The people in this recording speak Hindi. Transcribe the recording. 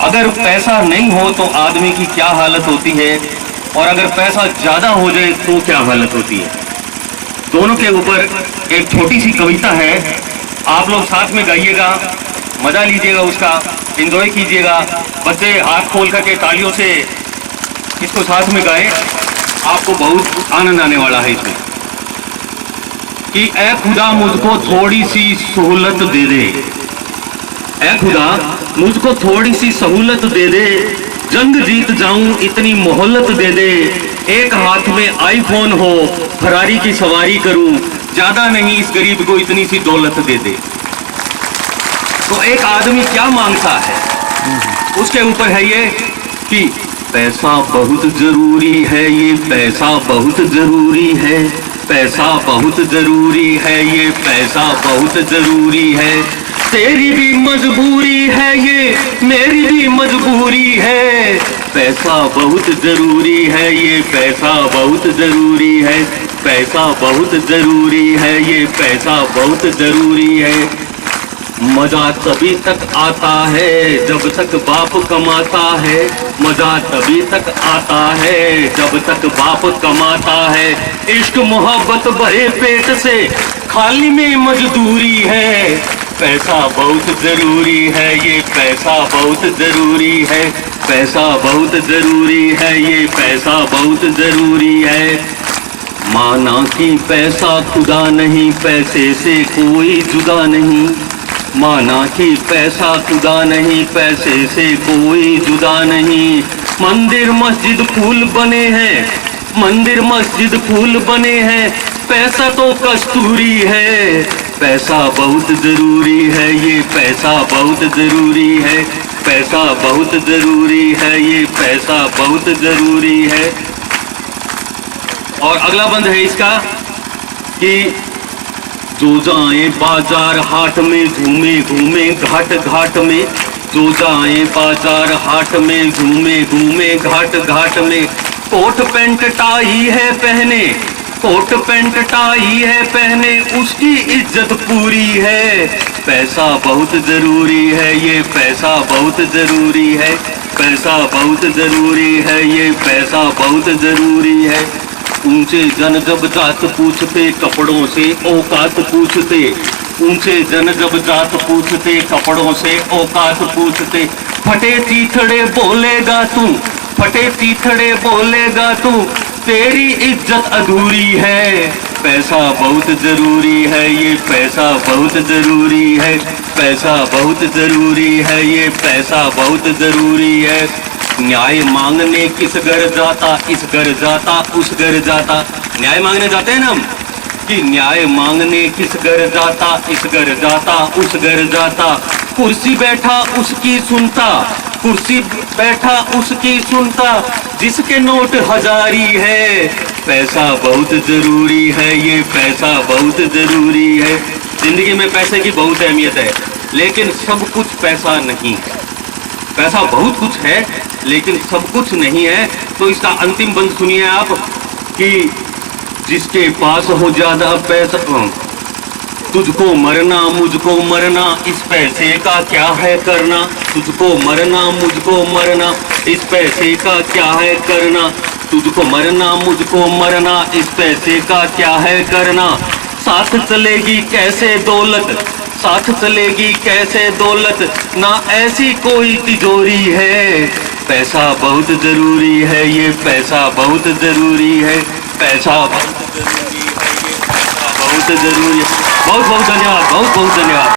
अगर पैसा नहीं हो तो आदमी की क्या हालत होती है, और अगर पैसा ज्यादा हो जाए तो क्या हालत होती है। दोनों के ऊपर एक छोटी सी कविता है, आप लोग साथ में गाइएगा, मजा लीजिएगा, उसका एंजॉय कीजिएगा। बच्चे हाथ खोल करके तालियों से इसको साथ में गाएं, आपको बहुत आनंद आने वाला है इसमें। कि ऐ खुदा मुझको थोड़ी सी सहूलत दे दे, ऐ खुदा मुझको थोड़ी सी सहूलत दे दे, जंग जीत जाऊं इतनी मोहलत दे दे। एक हाथ में आईफोन हो, फरारी की सवारी करूं, ज्यादा नहीं इस गरीब को इतनी सी दौलत दे दे। तो एक आदमी क्या मांगता है, उसके ऊपर है ये कि पैसा बहुत जरूरी है, ये पैसा बहुत जरूरी है, पैसा बहुत जरूरी है, ये पैसा बहुत जरूरी है। तेरी भी मजबूरी है, ये मेरी भी मजबूरी है। पैसा बहुत जरूरी है, ये पैसा बहुत जरूरी है, पैसा बहुत जरूरी है, ये पैसा बहुत जरूरी है। मजा तभी तक आता है जब तक बाप कमाता है, मजा तभी तक आता है जब तक बाप कमाता है। इश्क मोहब्बत भरे पेट से खाली में मजदूरी है। पैसा बहुत जरूरी है, ये पैसा बहुत जरूरी है, पैसा बहुत जरूरी है, ये पैसा बहुत जरूरी है। माना कि पैसा खुदा नहीं, पैसे से कोई जुदा नहीं, माना कि पैसा खुदा नहीं, पैसे से कोई जुदा नहीं। मंदिर मस्जिद फूल बने हैं, मंदिर मस्जिद फूल बने हैं, पैसा तो कस्तूरी है। पैसा बहुत जरूरी है, ये पैसा बहुत जरूरी है, पैसा बहुत जरूरी है, ये पैसा बहुत जरूरी है। और अगला बंद है इसका कि जो जाए बाजार हाट में, घूमे घूमे घाट घाट में, जो जाए बाजार हाट में, घूमे घूमे घाट घाट में। कोट पैंट टाई है पहने, कोट पैंट टाई है पहने, उसकी इज्जत पूरी है। पैसा बहुत जरूरी है, ये पैसा बहुत जरूरी है, पैसा बहुत जरूरी है, ये पैसा बहुत जरूरी है। ऊंचे जन जब जात पूछते, कपड़ों से औकात पूछते, ऊंचे जन जब जात पूछते, कपड़ों से औकात पूछते। फटे तीथड़े बोलेगा तू, फटे तीथड़े बोलेगा तू, तेरी इज्जत अधूरी है। पैसा बहुत जरूरी है, ये पैसा बहुत जरूरी है, पैसा बहुत जरूरी है, ये पैसा बहुत जरूरी है। न्याय मांगने किस घर जाता, इस घर जाता, उस घर जाता। न्याय मांगने जाते हैं ना हम, कि न्याय मांगने किस घर जाता, इस घर जाता, उस घर जाता। कुर्सी बैठा उसकी सुनता, कुर्सी बैठा उसकी सुनता, जिसके नोट हजारी है। पैसा बहुत जरूरी है, ये पैसा बहुत जरूरी है। जिंदगी में पैसे की बहुत अहमियत है, लेकिन सब कुछ पैसा नहीं है। पैसा बहुत कुछ है लेकिन सब कुछ नहीं है। तो इसका अंतिम बंद सुनिए आप कि जिसके पास हो ज्यादा पैसा, तुझको मरना मुझको मरना, इस पैसे का क्या है करना। तुझको मरना मुझको मरना, इस पैसे का क्या है करना। तुझको मरना मुझको मरना, इस पैसे का क्या है करना। साथ चलेगी कैसे दौलत, साथ चलेगी कैसे दौलत, ना ऐसी कोई तिजोरी है। पैसा बहुत जरूरी है, ये पैसा बहुत जरूरी है, पैसा बहुत जरूरी है, ये पैसा बहुत जरूरी है। बहुत बहुत धन्यवाद, बहुत बहुत धन्यवाद।